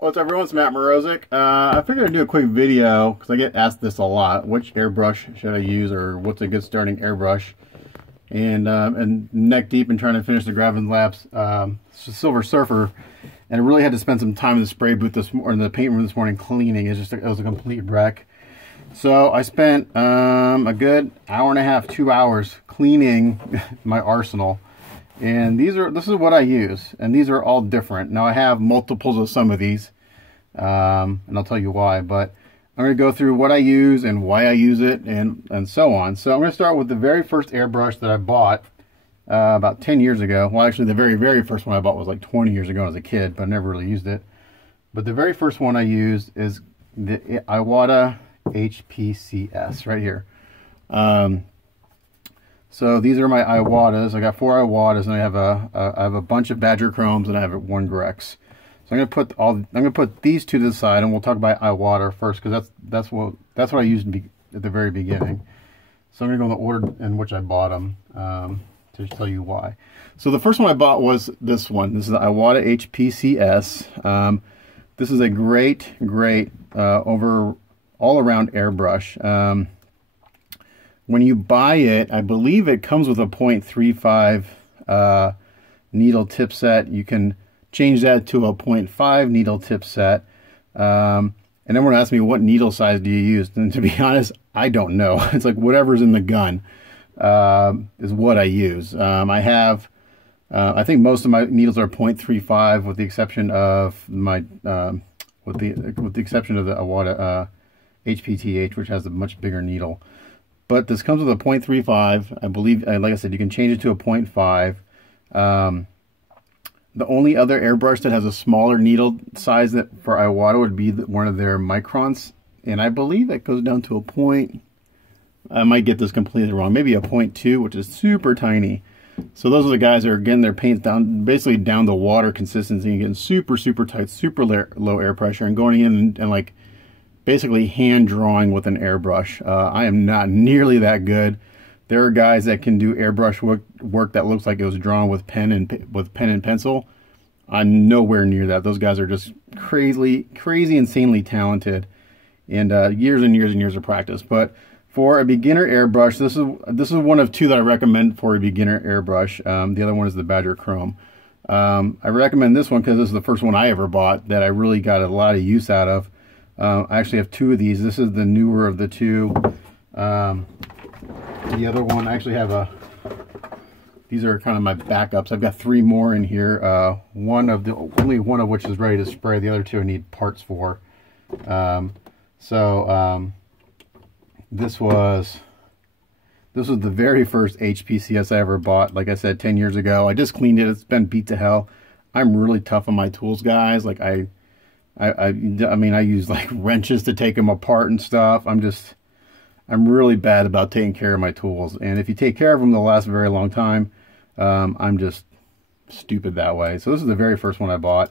What's up, everyone? It's Matt Morozic. I figured I'd do a quick video because I get asked this a lot. Which airbrush should I use, or what's a good starting airbrush? And neck deep in trying to finish the Graven Labs Silver Surfer, and I really had to spend some time in the spray booth or in the paint room this morning cleaning. It was a complete wreck. So I spent a good hour and a half, 2 hours cleaning my arsenal. And this is what I use, and these are all different. Now I have multiples of some of these, and I'll tell you why, but I'm going to go through what I use and why I use it and so on. So I'm going to start with the very first airbrush that I bought about 10 years ago. Well, actually the very first one I bought was like 20 years ago as a kid, but I never really used it. But the very first one I used is the Iwata HPCS right here. So these are my Iwatas. I got 4 Iwatas, and I have a bunch of Badger Chromes, and I have 1 Grex. So I'm gonna put these two to the side, and we'll talk about Iwata first, because that's what I used at the very beginning. So I'm gonna go in the order in which I bought them to tell you why. So the first one I bought was this one. This is the Iwata HPCS. This is a great all-around airbrush. When you buy it, I believe it comes with a 0.35 needle tip set. You can change that to a 0.5 needle tip set. And everyone asks me, what needle size do you use? And to be honest, I don't know. It's like whatever's in the gun is what I use. I think most of my needles are 0.35, with the exception of my with the exception of the Iwata HPTH, which has a much bigger needle. But this comes with a 0.35. I believe, like I said, you can change it to a 0.5. The only other airbrush that has a smaller needle size that for Iwata would be one of their microns. And I believe that goes down to a point, I might get this completely wrong, maybe a 0.2, which is super tiny. So those are the guys that are getting their paints down, basically down to water consistency, and getting super tight, super low air pressure, and going in and like basically hand drawing with an airbrush. I am not nearly that good. There are guys that can do airbrush work that looks like it was drawn with pen and pencil. I'm nowhere near that. Those guys are just crazy, insanely talented, and years and years of practice. But for a beginner airbrush, this is one of 2 that I recommend for a beginner airbrush. The other one is the Badger Chrome. I recommend this one because this is the first one I ever bought that I really got a lot of use out of. I actually have 2 of these. This is the newer of the 2. The other one, I actually have these are kind of my backups. I've got 3 more in here. Only one of which is ready to spray. The other 2 I need parts for. This was the very first HPCS I ever bought. Like I said, 10 years ago. I just cleaned it. It's been beat to hell. I'm really tough on my tools, guys. Like I mean, I use like wrenches to take them apart and stuff. I'm really bad about taking care of my tools. And if you take care of them, they'll last a very long time. I'm just stupid that way. So this is the very first one I bought.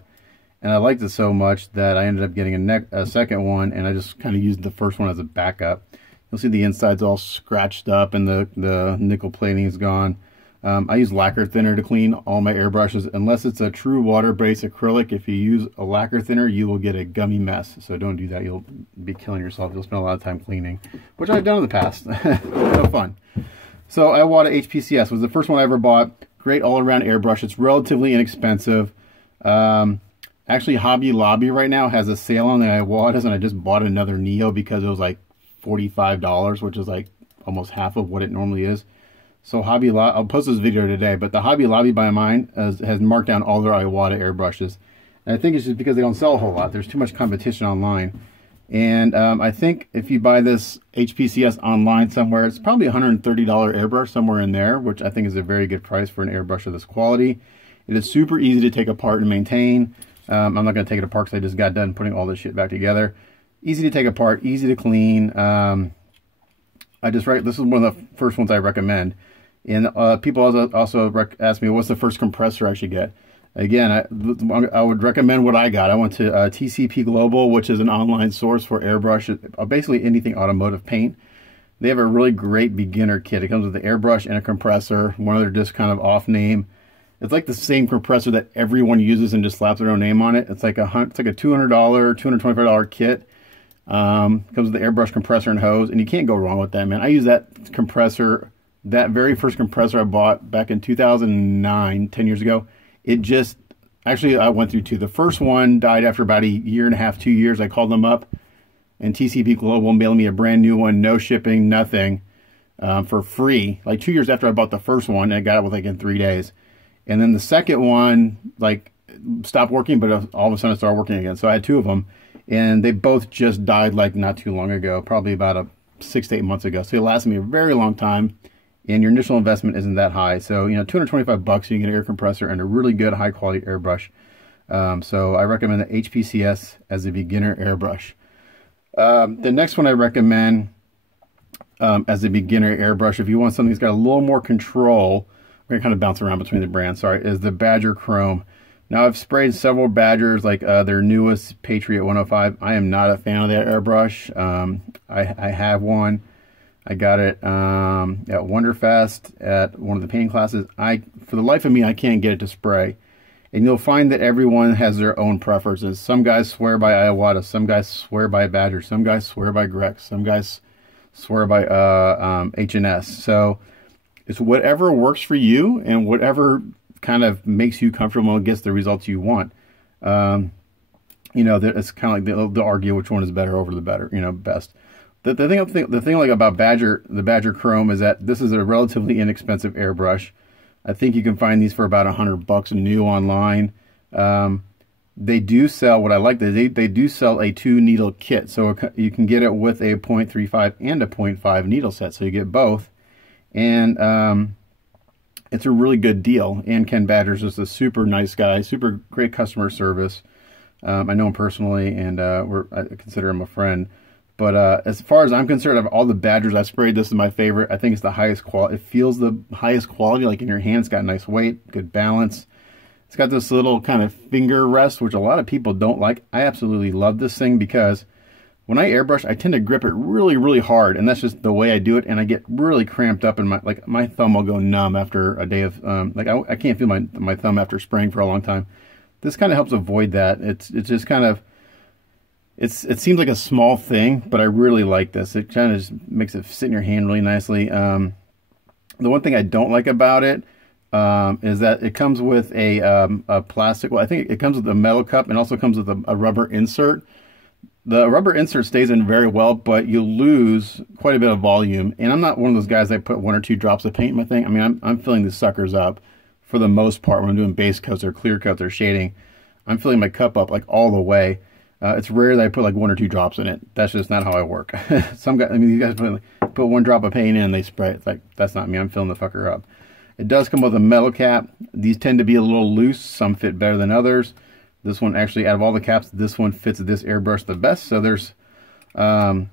And I liked it so much that I ended up getting a second one, and I just kind of used the first one as a backup. You'll see the inside's all scratched up and the nickel plating is gone. I use lacquer thinner to clean all my airbrushes, unless it's a true water-based acrylic. If you use a lacquer thinner, you will get a gummy mess. So don't do that. You'll be killing yourself. You'll spend a lot of time cleaning, which I've done in the past. No fun. So Iwata HPCS was the first one I ever bought. Great all-around airbrush. It's relatively inexpensive. Actually, Hobby Lobby right now has a sale on the Iwatas, and I just bought another Neo because it was like $45, which is like almost half of what it normally is. So Hobby Lobby, I'll post this video today, but the Hobby Lobby by mine has marked down all their Iwata airbrushes. And I think it's just because they don't sell a whole lot. There's too much competition online. And I think if you buy this HPCS online somewhere, it's probably a $130 airbrush, somewhere in there, which I think is a very good price for an airbrush of this quality. It is super easy to take apart and maintain. I'm not going to take it apart because I just got done putting all this shit back together. Easy to take apart, easy to clean. This is one of the first ones I recommend. And people also ask me, what's the first compressor I should get? Again, I would recommend what I got. I went to TCP Global, which is an online source for airbrush, basically anything automotive paint. They have a really great beginner kit. It comes with the airbrush and a compressor, one other just kind of off name. It's like the same compressor that everyone uses and just slaps their own name on it. It's like a $200, $225 kit. Comes with the airbrush compressor and hose, and you can't go wrong with that, man. I use that compressor, that very first compressor I bought back in 2009, 10 years ago. It just, actually I went through two. The first one died after about a year and a half, 2 years. I called them up, and TCP Global mailed me a brand new one, no shipping, nothing, for free. Like 2 years after I bought the first one, and I got it with like in 3 days. And then the second one, like, stopped working, but all of a sudden it started working again. So I had two of them, and they both just died like not too long ago, probably about 6 to 8 months ago. So it lasted me a very long time, and your initial investment isn't that high. So, you know, $225, you can get an air compressor and a really good high quality airbrush. So I recommend the HPCS as a beginner airbrush. The next one I recommend as a beginner airbrush, if you want something that's got a little more control, we're gonna kind of bounce around between the brands, sorry, is the Badger Chrome. Now, I've sprayed several Badgers, like their newest Patriot 105. I am not a fan of that airbrush. I have one. I got it at Wonderfest at one of the painting classes. For the life of me, I can't get it to spray. And you'll find that everyone has their own preferences. Some guys swear by Iwata. Some guys swear by Badger. Some guys swear by Grex. Some guys swear by H&S. So it's whatever works for you and whatever kind of makes you comfortable and gets the results you want. You know, it's kind of like they'll argue which one is better over the better, you know, best. The thing like about the Badger Chrome is that this is a relatively inexpensive airbrush. I think you can find these for about $100 new online. They do sell, what I like, they do sell a 2-needle kit. So you can get it with a 0.35 and a 0.5 needle set. So you get both. And it's a really good deal. And Ken Badger's just a super nice guy, super great customer service. I know him personally, and I consider him a friend. But as far as I'm concerned, of all the Badgers I've sprayed, this is my favorite. I think it's the highest quality. It feels the highest quality, like in your hand. It's got nice weight, good balance. It's got this little kind of finger rest, which a lot of people don't like. I absolutely love this thing because when I airbrush, I tend to grip it really, really hard, and that's just the way I do it. And I get really cramped up, and my thumb will go numb after a day of I can't feel my thumb after spraying for a long time. This kind of helps avoid that. It's just kind of, it seems like a small thing, but I really like this. It kind of just makes it sit in your hand really nicely. The one thing I don't like about it is that it comes with a plastic. Well, I think it comes with a metal cup and also comes with a rubber insert. The rubber insert stays in very well, but you lose quite a bit of volume. And I'm not one of those guys that put 1 or 2 drops of paint in my thing. I mean, I'm filling these suckers up for the most part when I'm doing base coats or clear coats or shading. I'm filling my cup up like all the way. It's rare that I put like 1 or 2 drops in it. That's just not how I work. Some guys, I mean, these guys put 1 drop of paint in and they spray it. It's like, that's not me. I'm filling the fucker up. It does come with a metal cap. These tend to be a little loose. Some fit better than others. This one actually, out of all the caps, this one fits this airbrush the best. So there's a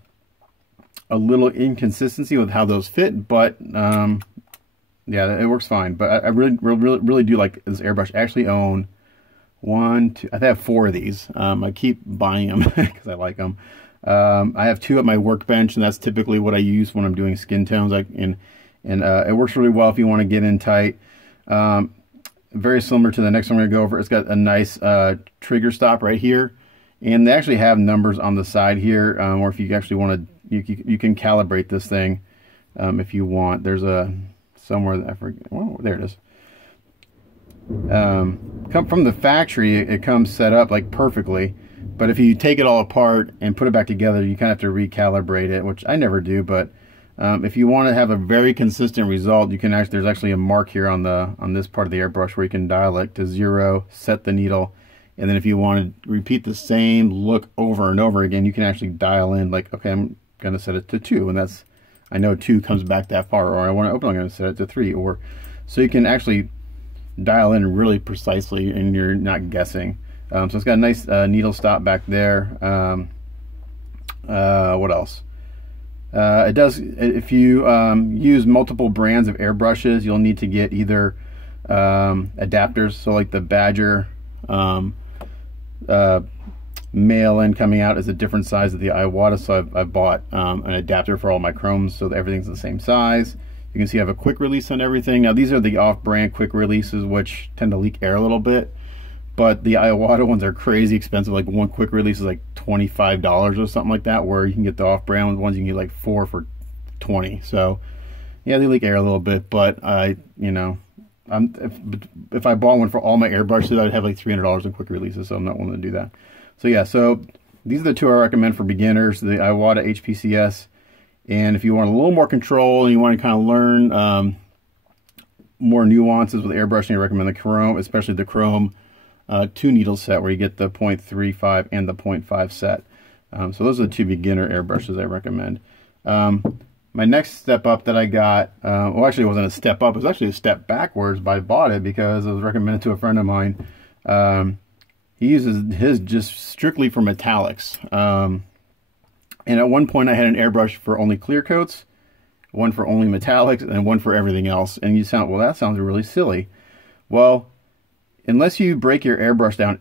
little inconsistency with how those fit, but yeah, it works fine. But I really do like this airbrush. I actually own 1, 2, I have 4 of these. I keep buying them because I like them. I have 2 at my workbench, and that's typically what I use when I'm doing skin tones. And it works really well if you want to get in tight. Very similar to the next one I'm going to go over. It's got a nice trigger stop right here, and they actually have numbers on the side here, or if you actually want to, you can calibrate this thing if you want. There's somewhere that I forget. Oh, there it is. Come from the factory, it comes set up like perfectly, but if you take it all apart and put it back together, you kind of have to recalibrate it, which I never do. But if you want to have a very consistent result, you can there's actually a mark here on this part of the airbrush where you can dial it to 0, set the needle, and then if you want to repeat the same look over and over again, you can actually dial in like, okay, I'm gonna set it to 2, and that's, I know 2 comes back that far, or I want to open, I'm gonna set it to 3, or so you can actually dial in really precisely and you're not guessing. So it's got a nice needle stop back there. What else? It does, if you use multiple brands of airbrushes, you'll need to get either adapters. So like the Badger male end coming out is a different size of the Iwata, so I've bought an adapter for all my chromes so that everything's the same size. You can see I have a quick release on everything. Now these are the off-brand quick releases, which tend to leak air a little bit, but the Iwata ones are crazy expensive. Like one quick release is like $25 or something like that, where you can get the off-brand ones, you can get like 4 for $20. So yeah, they leak air a little bit, but you know, if I bought one for all my airbrushes, I'd have like $300 in quick releases, so I'm not willing to do that. So yeah, so these are the two I recommend for beginners, the Iwata HPCS. And if you want a little more control and you want to kind of learn more nuances with airbrushing, I recommend the Chrome, especially the Chrome 2 needle set, where you get the 0.35 and the 0.5 set. So those are the two beginner airbrushes I recommend. My next step up that I got, well, actually it wasn't a step up, it was actually a step backwards, but I bought it because it was recommended to a friend of mine. He uses his just strictly for metallics. And at one point I had an airbrush for only clear coats, one for only metallics, and one for everything else. And you sound, well, that sounds really silly. Well, unless you break your airbrush down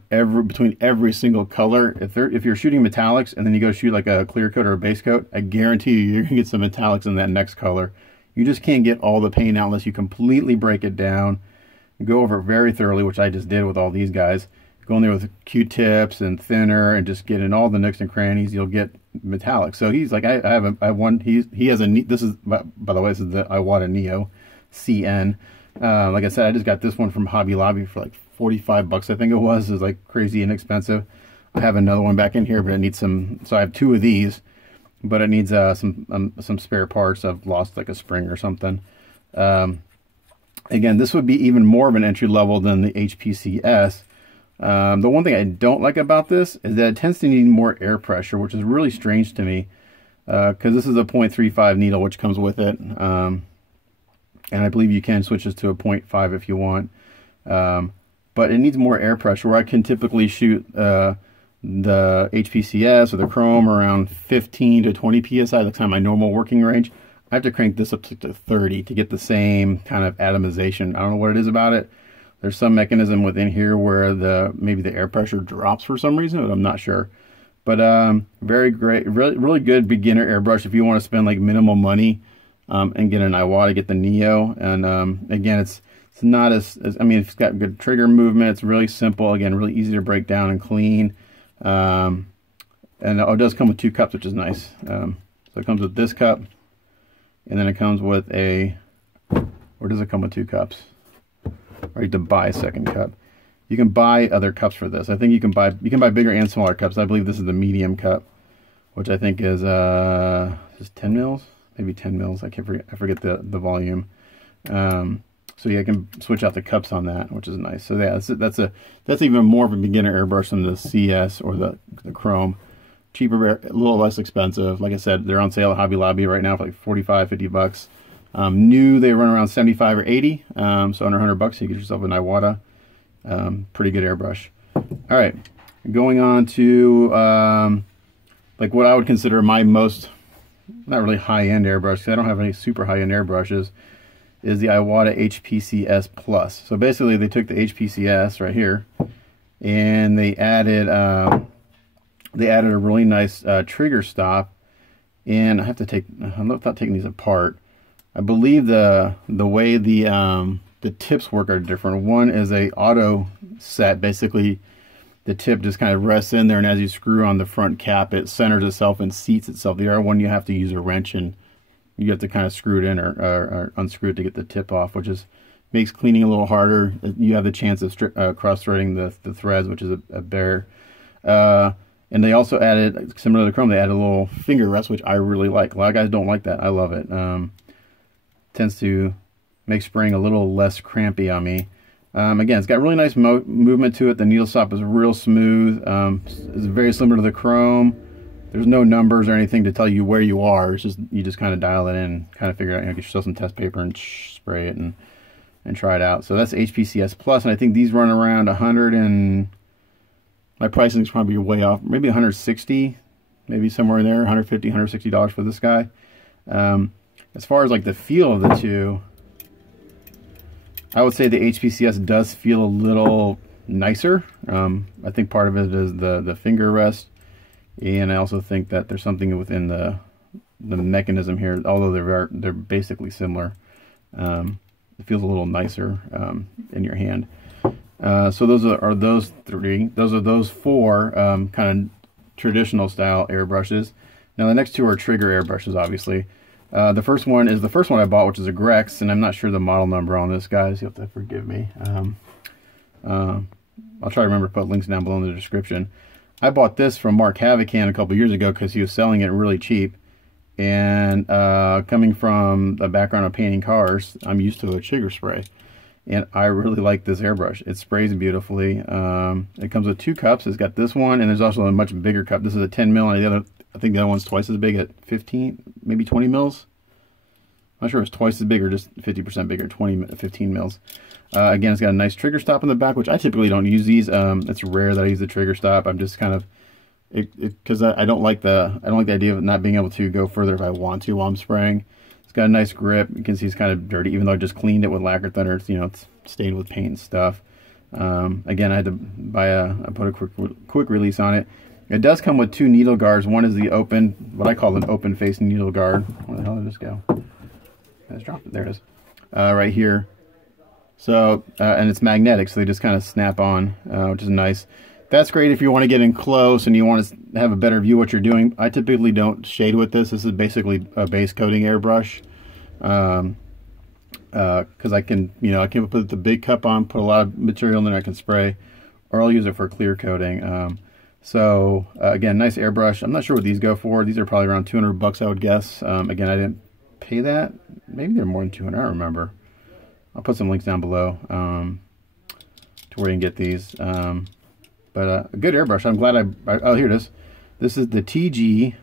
between every single color, if you're shooting metallics and then you go shoot like a clear coat or a base coat, I guarantee you're gonna get some metallics in that next color. You just can't get all the paint out unless you completely break it down, go over it very thoroughly, which I just did with all these guys. Go in there with Q-tips and thinner and just get in all the nooks and crannies, you'll get metallic. So he's like, he has a, this is, by the way, this is the Iwata Neo CN. Like I said, I just got this one from Hobby Lobby for like 45 bucks, I think it was. It was like crazy inexpensive. I have another one back in here, but it needs some, so I have 2 of these, but it needs some spare parts. I've lost like a spring or something. Again, this would be even more of an entry level than the HPCS. The one thing I don't like about this is that it tends to need more air pressure, which is really strange to me, because this is a 0.35 needle which comes with it, and I believe you can switch this to a 0.5 if you want, but it needs more air pressure, where I can typically shoot the HPCS or the Chrome around 15 to 20 psi. That's kind of my normal working range. I have to crank this up to 30 to get the same kind of atomization. I don't know what it is about it. There's some mechanism within here where maybe the air pressure drops for some reason, but I'm not sure. But very great, really good beginner airbrush if you want to spend like minimal money and get an Iwata, get the Neo. And again, it's not as, I mean, it's got good trigger movement. It's really simple. Again, really easy to break down and clean. And it does come with 2 cups, which is nice. So it comes with this cup, and then it comes with a, or does it come with 2 cups? Or you have to buy a second cup. You can buy other cups for this. I think you can buy bigger and smaller cups. I believe this is the medium cup, which I think is 10 mils, maybe 10 mils. I forget the volume. So yeah, I can switch out the cups on that, which is nice. So yeah, that's even more of a beginner airbrush than the CS or the Chrome. Cheaper, a little less expensive. Like I said, they're on sale at Hobby Lobby right now for like 45, 50 bucks. New, they run around 75 or 80, so under 100 bucks, you get yourself an Iwata. Pretty good airbrush. All right, going on to like what I would consider my most, not really high-end airbrush, because I don't have any super high-end airbrushes, is the Iwata HPCS Plus. So basically, they took the HPCS right here, and they added a really nice trigger stop. And I have to take, I'm not taking these apart. I believe the way the tips work are different. One is a auto set. Basically, the tip just kind of rests in there, and as you screw on the front cap, it centers itself and seats itself. The other one, you have to use a wrench, and you have to kind of screw it in or unscrew it to get the tip off, which makes cleaning a little harder. You have the chance of cross-threading the threads, which is a bear. And they also added, similar to the Chrome, they added a little finger rest, which I really like. A lot of guys don't like that. I love it. Tends to make spraying a little less crampy on me. Again, it's got really nice movement to it. The needle stop is real smooth. It's very similar to the Chrome. There's no numbers or anything to tell you where you are. It's just, you just kind of dial it in, kind of figure out, get yourself some test paper and spray it and try it out. So that's HPCS Plus, and I think these run around 100 and, my pricing is probably way off, maybe 160, maybe somewhere in there, 150, $160 for this guy. As far as like the feel of the two, I would say the HPCS does feel a little nicer. I think part of it is the finger rest, and I also think that there's something within the mechanism here, although they're basically similar. It feels a little nicer in your hand. So those are those three. Those are those four kind of traditional style airbrushes. Now the next two are trigger airbrushes, obviously. The first one is the first one I bought, which is a Grex, and I'm not sure the model number on this, guys. You'll have to forgive me. I'll try to remember to put links down below in the description. I bought this from Mark Havocan a couple years ago because he was selling it really cheap. And coming from a background of painting cars, I'm used to a trigger spray. And I really like this airbrush. It sprays beautifully. It comes with two cups. It's got this one, and there's also a much bigger cup. This is a 10 mil, and the other, I think the other one's twice as big at 15, maybe 20 mils. I'm not sure if it's twice as big or just 50% bigger, 15 mils. Again, it's got a nice trigger stop in the back, which I typically don't use these. It's rare that I use the trigger stop. I'm just kind of, because I don't like the idea of not being able to go further if I want to while I'm spraying. It's got a nice grip. You can see it's kind of dirty, even though I just cleaned it with Lacquer Thunder. It's, you know, it's stained with paint and stuff. Again, I had to buy I put a quick release on it. It does come with two needle guards. One is the open, what I call an open face needle guard. Where the hell did this go? I just dropped it. There it is. Right here. So, and it's magnetic, so they just kind of snap on, which is nice. That's great if you want to get in close and you want to have a better view of what you're doing. I typically don't shade with this. This is basically a base coating airbrush. Because I can, you know, I can put the big cup on, put a lot of material in there I can spray, or I'll use it for clear coating. Again, nice airbrush. I'm not sure what these go for. These are probably around 200 bucks, I would guess. Again, I didn't pay that. Maybe they're more than 200, I don't remember. I'll put some links down below to where you can get these. But a good airbrush. I'm glad oh, here it is. This is the TG,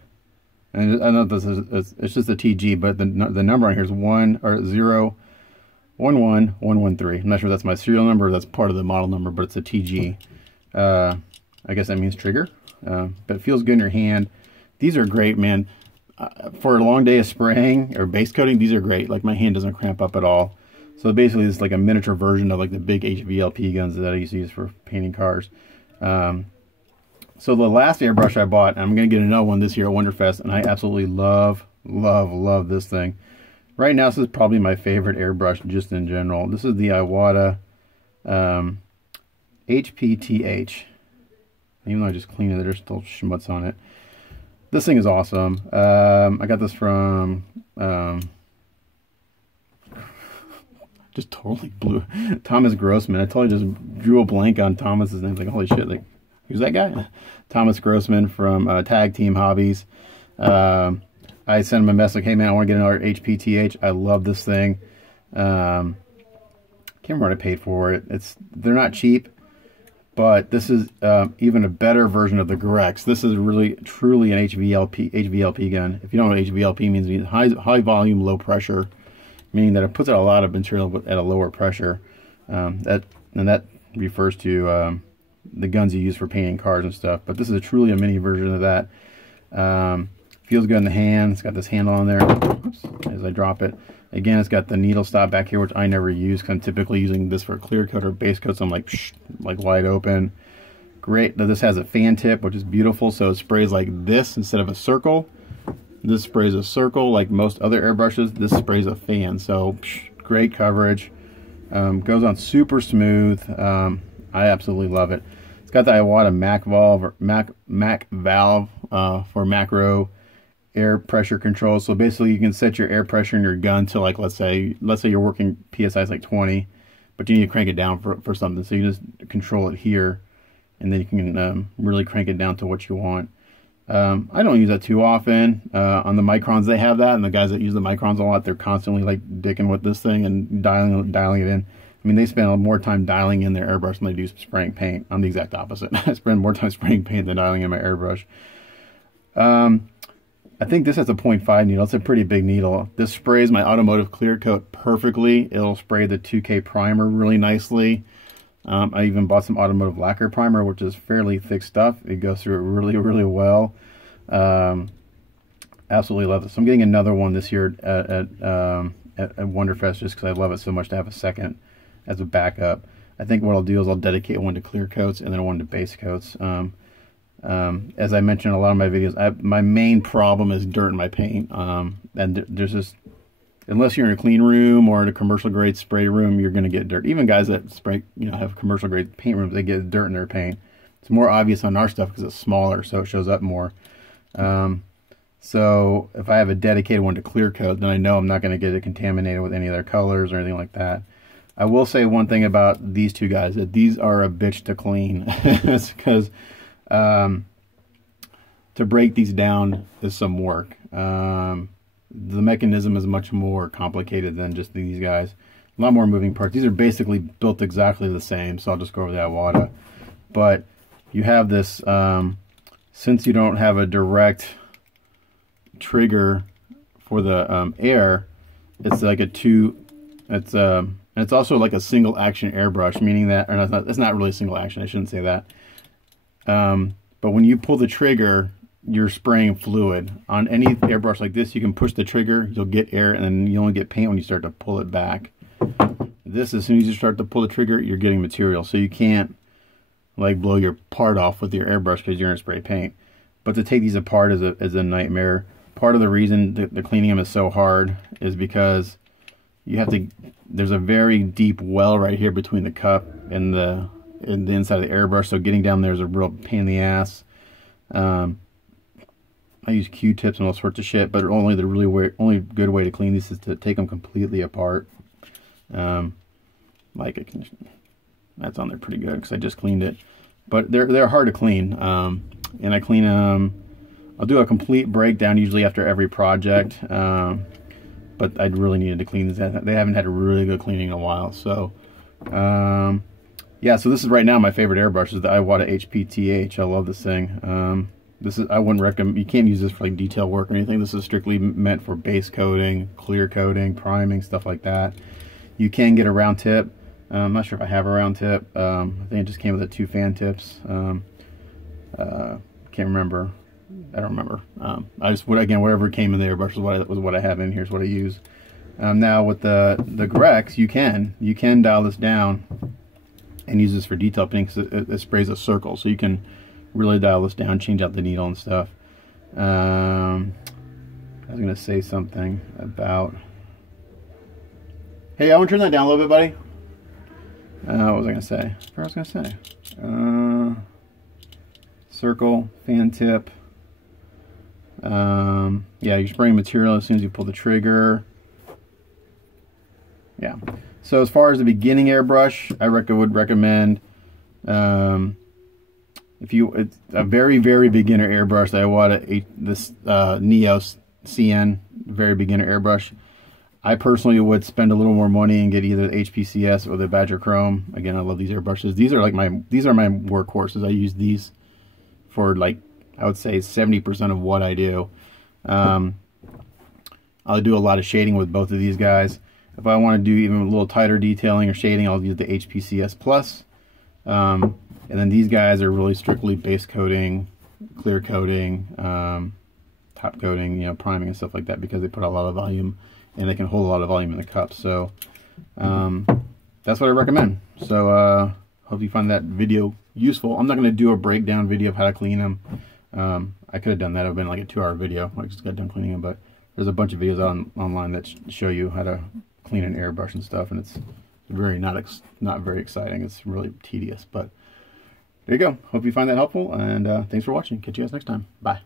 and I know this is, it's just the TG, but the number on here is 011113. I'm not sure if that's my serial number or that's part of the model number, but it's a TG. I guess that means trigger. But it feels good in your hand. These are great, man. For a long day of spraying or base coating, these are great. Like, my hand doesn't cramp up at all. So basically, it's like a miniature version of like the big HVLP guns that I used to use for painting cars. So the last airbrush I bought, and I'm going to get another one this year at Wonderfest, and I absolutely love this thing. Right now, this is probably my favorite airbrush just in general. This is the Iwata HPTH. Even though I just cleaned it, there's still schmutz on it. This thing is awesome. I got this from... just totally blew Thomas Grossman. I totally just drew a blank on Thomas's name. Like, holy shit, like, who's that guy? Thomas Grossman from Tag Team Hobbies. I sent him a message like, hey man, I want to get another HPTH. I love this thing. Can't remember what I paid for it. They're not cheap, but this is even a better version of the Grex. This is really truly an HVLP gun. If you don't know what HVLP means, it means high volume, low pressure. Meaning that it puts out a lot of material at a lower pressure. That refers to the guns you use for painting cars and stuff. But this is truly a mini version of that. Feels good in the hand. It's got this handle on there. Oops, as I drop it. Again, it's got the needle stop back here, which I never use because I'm typically using this for clear coat or base coat. So I'm like, like wide open. Great. Now this has a fan tip, which is beautiful. So it sprays like this instead of a circle. This sprays a circle like most other airbrushes. This sprays a fan, so great coverage. Goes on super smooth. I absolutely love it. It's got the Iwata Mac valve for macro air pressure control. So basically, you can set your air pressure in your gun to, like, let's say you're working PSI is like 20, but you need to crank it down for something. So you just control it here, and then you can really crank it down to what you want. I don't use that too often. On the Microns, they have that, and the guys that use the Microns a lot, they're constantly like dicking with this thing and dialing it in. I mean, they spend more time dialing in their airbrush than they do spraying paint. I'm the exact opposite. I spend more time spraying paint than dialing in my airbrush. I think this has a 0.5 needle. It's a pretty big needle. This sprays my automotive clear coat perfectly. It'll spray the 2K primer really nicely. I even bought some automotive lacquer primer, which is fairly thick stuff. It goes through it really well. Absolutely love this. So I'm getting another one this year at Wonderfest just because I love it so much to have a second as a backup. I think what I'll do is I'll dedicate one to clear coats and then one to base coats. As I mentioned in a lot of my videos, my main problem is dirt in my paint. And there's just unless you're in a clean room or in a commercial grade spray room, you're going to get dirt. Even guys that spray, have commercial grade paint rooms, they get dirt in their paint. It's more obvious on our stuff because it's smaller, so it shows up more. So if I have a dedicated one to clear coat, then I know I'm not going to get it contaminated with any of their colors or anything like that. I will say one thing about these two guys, that these are a bitch to clean. It's because to break these down is some work. The mechanism is much more complicated than just these guys. A lot more moving parts. These are basically built exactly the same, so I'll just go over that water. But you have this, since you don't have a direct trigger for the air, it's like it's also like a single action airbrush, meaning that, or it's not really a single action, I shouldn't say that. But when you pull the trigger, you're spraying fluid. On any airbrush like this, you can push the trigger, you'll get air, and then you only get paint when you start to pull it back. This, as soon as you start to pull the trigger, you're getting material, so you can't like blow your part off with your airbrush because you're in spray paint. But to take these apart is a nightmare. Part of the reason the cleaning them is so hard is because you have to, there's a very deep well right here between the cup and the inside of the airbrush, so getting down there is a real pain in the ass. I use Q-tips and all sorts of shit, but only good way to clean these is to take them completely apart. That's on there pretty good because I just cleaned it, but they're hard to clean. And I clean them. I'll do a complete breakdown usually after every project. But I really needed to clean these. They haven't had a really good cleaning in a while. So, yeah. So this is right now my favorite airbrush is the Iwata HPTH. I love this thing. I wouldn't recommend. You can't use this for like detail work or anything. This is strictly meant for base coating, clear coating, priming, stuff like that. You can get a round tip. I'm not sure if I have a round tip. I think it just came with the 2 fan tips. Can't remember. I don't remember. I just whatever came in the airbrush was what I have in here is what I use. Now with the Grex, you can dial this down and use this for detail painting because it sprays a circle, so you can really dial this down, change out the needle and stuff. I was gonna say something about. Hey, I want to turn that down a little bit, buddy. What was I gonna say? What was I gonna say? Circle, fan tip. Yeah, you're spraying material as soon as you pull the trigger. Yeah. So as far as the beginning airbrush, I would recommend it's a very, very beginner airbrush that I want this Neos CN, very beginner airbrush. I personally would spend a little more money and get either the HPCS or the Badger Chrome. Again, I love these airbrushes. These are my workhorses. I use these for like, I would say 70% of what I do. I'll do a lot of shading with both of these guys. If I want to do even a little tighter detailing or shading, I'll use the HPCS Plus. And then these guys are really strictly base coating, clear coating, top coating, priming and stuff like that, because they put a lot of volume and they can hold a lot of volume in the cup. So that's what I recommend. So hope you find that video useful. I'm not going to do a breakdown video of how to clean them. I could have done that. It would have been like a 2-hour video. I just got done cleaning them, but there's a bunch of videos online that show you how to clean an airbrush and stuff, and it's very not very exciting. It's really tedious, but there you go. Hope you find that helpful, and thanks for watching. Catch you guys next time. Bye.